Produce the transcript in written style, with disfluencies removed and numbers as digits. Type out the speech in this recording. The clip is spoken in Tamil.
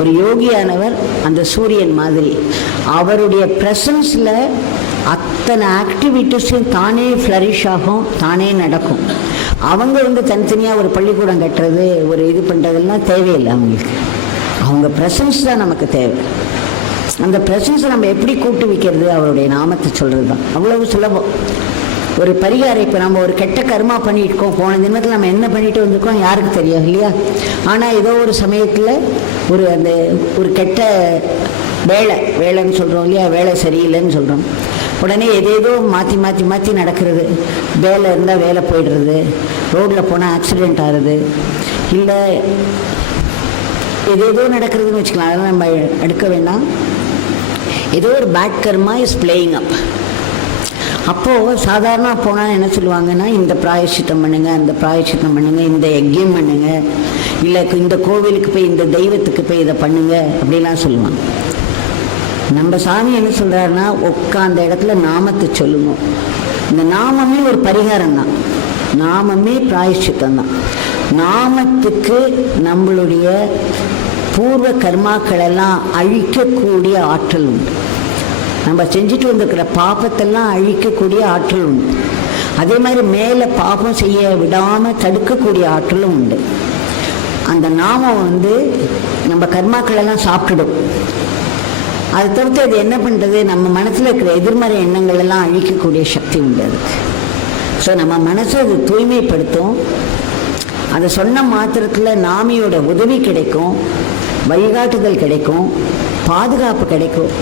ஒரு யோகியானவர் அந்த சூரியன் மாதிரி அவருடைய ப்ரெசன்ஸில் அத்தனை ஆக்டிவிட்டீஸும் தானே ஃப்ளரிஷ் ஆகும், தானே நடக்கும். அவங்க தனித்தனியாக ஒரு பள்ளிக்கூடம் கட்டுறது, ஒரு இது பண்ணுறதெல்லாம் தேவையில்லை அவங்களுக்கு. அவங்க ப்ரெசன்ஸ் தான் நமக்கு தேவை. அந்த ப்ரெசன்ஸை நம்ம எப்படி கூட்டு வைக்கிறது? அவருடைய நாமத்தை சொல்கிறது தான் அவ்வளவு சுலபம். ஒரு பரிகாரம், இப்போ நம்ம ஒரு கெட்ட கர்மா பண்ணியிருக்கோம், போன தினத்தில் நம்ம என்ன பண்ணிட்டு வந்திருக்கோம் யாருக்கு தெரியும் இல்லையா? ஆனால் ஏதோ ஒரு சமயத்தில் ஒரு கெட்ட வேலைன்னு சொல்கிறோம் இல்லையா, வேலை சரியில்லைன்னு சொல்கிறோம். உடனே எதேதோ மாற்றி நடக்கிறது. வேலை இருந்தால் வேலை போயிடுறது, ரோட்டில் போனால் ஆக்சிடெண்ட் ஆகுது, இல்லை எதேதோ நடக்கிறதுன்னு வச்சுக்கலாம். அதெல்லாம் நம்ம எடுக்க வேண்டாம். ஏதோ ஒரு பேட் கர்மா இஸ் பிளேயிங் அப். அப்போது சாதாரண போனால் என்ன சொல்லுவாங்கன்னா, இந்த பிராயச்சித்தம் பண்ணுங்கள், அந்த பிராயச்சித்தம் பண்ணுங்கள், இந்த யஜ்யம் பண்ணுங்கள், இல்லை இந்த கோவிலுக்கு போய் இந்த தெய்வத்துக்கு போய் இதை பண்ணுங்க அப்படிலாம் சொல்லுவாங்க. நம்ம சாமி என்ன சொல்கிறாருன்னா, உட்காந்த இடத்துல நாமத்தை சொல்லணும். இந்த நாமமே ஒரு பரிகாரம் தான், நாமமே பிராயச்சித்தம் தான். நாமத்துக்கு நம்மளுடைய பூர்வ கர்மாக்களெல்லாம் அழிக்கக்கூடிய ஆற்றல் உண்டு. நம்ம செஞ்சுட்டு வந்திருக்கிற பாப்பத்தெல்லாம் அழிக்கக்கூடிய ஆற்றல் உண்டு. அதே மாதிரி மேலே பாப்பம் செய்ய விடாமல் தடுக்கக்கூடிய ஆற்றலும் உண்டு. அந்த நாமம் நம்ம கர்மாக்களெல்லாம் சாப்பிட்டுடும். அதை தவிர்த்து அது என்ன பண்ணுறது, நம்ம மனசில் இருக்கிற எதிர்மறை எண்ணங்கள் எல்லாம் அழிக்கக்கூடிய சக்தி உண்டு அதுக்கு. ஸோ நம்ம மனசை அது தூய்மைப்படுத்தும். அதை சொன்ன மாத்திரத்தில் நாமியோட உதவி கிடைக்கும், வழிகாட்டுதல் கிடைக்கும், பாதுகாப்பு கிடைக்கும்.